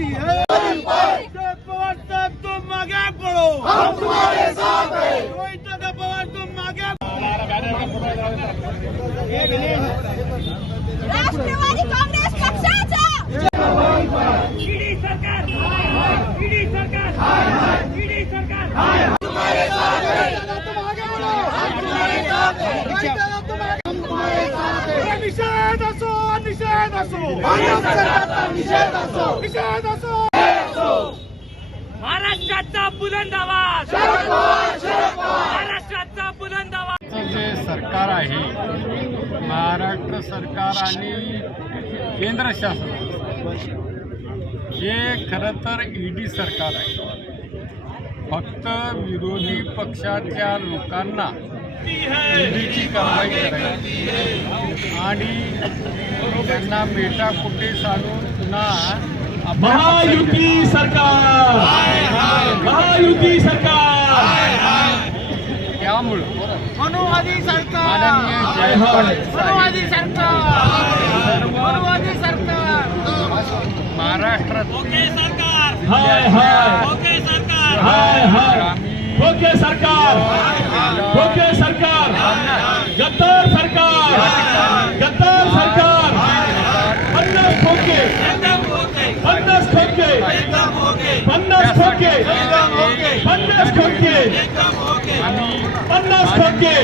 Party है। शरद पवार साहब तुम आगे बढ़ो, हम तुम्हारे साथ हैं। रोहित पवार तुम आगे। राष्ट्रवादी काँग्रेस पक्षाचा ईडी सरकार, ईडी सरकार, ईडी सरकार तुम्हारे साथ है। तुम आगे बढ़ो, हम तुम्हारे साथ हैं। रोहित तुम तुम्हारे साथ हैं। निषेध असो, निषेध असो, निषेध असो, निषेध असो। महाराष्ट्राचा बुलंद आवाज, महाराष्ट्राचा बुलंद आवाज। जे सरकार आहे, महाराष्ट्र सरकार आणि केंद्र शासन हे खरं तर ईडी सरकार आहे. फक्त विरोधी पक्षाच्या लोकांना ईडीची कारवाई करायची आणि त्यांना मेटाकुटे सांगून पुन्हा महायुती सरकार, महायुती सरकार, त्यामुळं मनुवादी सरकार, माननीय जयंत पाटील मनुवादी सरकार, मनुवादी सरकार, महाराष्ट्रात ओके सरकार, हाय हाय, ओके सरकार, हाय हाय, ओके सरकार, ओके सरकार, गद्दार सरकार, गद्दार सरकार, 50 खोके, एकदम ओके, 50 खोके, एकदम ओके, 50 खोके, एकदम ओके, 50 खोके, एकदम ओके, 50 खोके,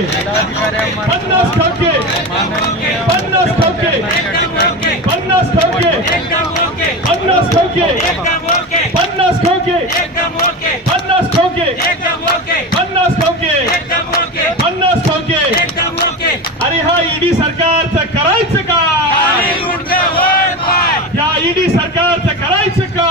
50 खोके, 50 खोके, एकदम ओके, 50 खोके, एकदम ओके, 50 खोके, एकदम ओके, 50 खोके, एकदम ओके, 50 खोके, एकदम ओके, 50 खोके, एकदम ओके, 50 खोके. एकदम ओके. अरे हा ईडी सरकारचं करायचं का? आणि गुंड वर पाय. या ईडी सरकारचं करायचं का?